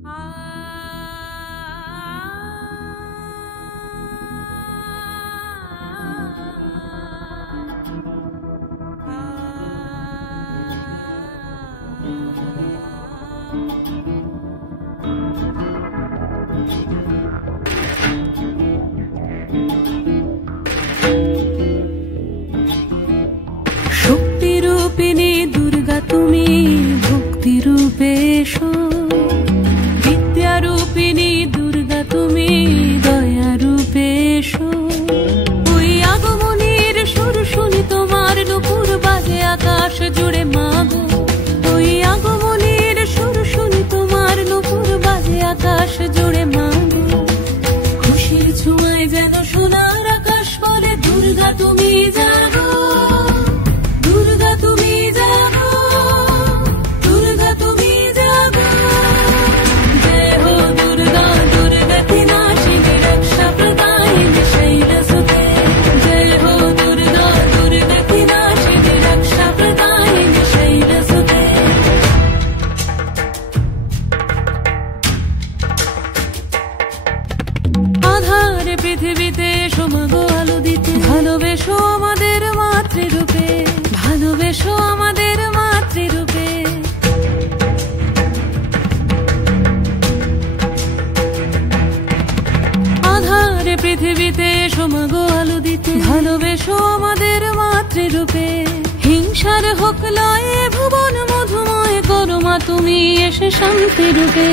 শক্তিরূপিণী দুর্গা তুমি ভক্তি রূপে এসো, বিদ্যারূপিণী দুর্গা তুমি দয়া রূপে এসো। ওই আগমনের সুর শুনি তোমার নুপুর বাজে আকাশ জুড়ে মাগো, ওই আগমনের সুর শুনি তোমার নুপুর বাজে আকাশ জুড়ে মাগো। খুশির ছোঁয়ায় যেন সোনার আকাশ বলে দুর্গা তুমি জাগো, দুর্গা তুমি জাগো, দুর্গা তুমি জাগো। জয় হো দুর্গা দুর্গা কি নাশিনী রক্ষা প্রদায়িনী শৈলসুতে, জয় হো দুর্গা দুর্গা কি নাশিনী রক্ষা প্রদায়িনী শৈলসুতে। আধারে পৃথিবীতে এসো মাগো আলো দিতে, ভালোবেসো আমাদের মাতৃরূপে, ভালোবেসো আমাদের মাতৃরূপে। আধারে পৃথিবীতে এসো মাগো আলো দিতে, ভালোবেসো আমাদের মাতৃরূপে। হিংসার হোক লয়ে ভুবন মধুময় করো মা তুমি এসে শান্তি রূপে।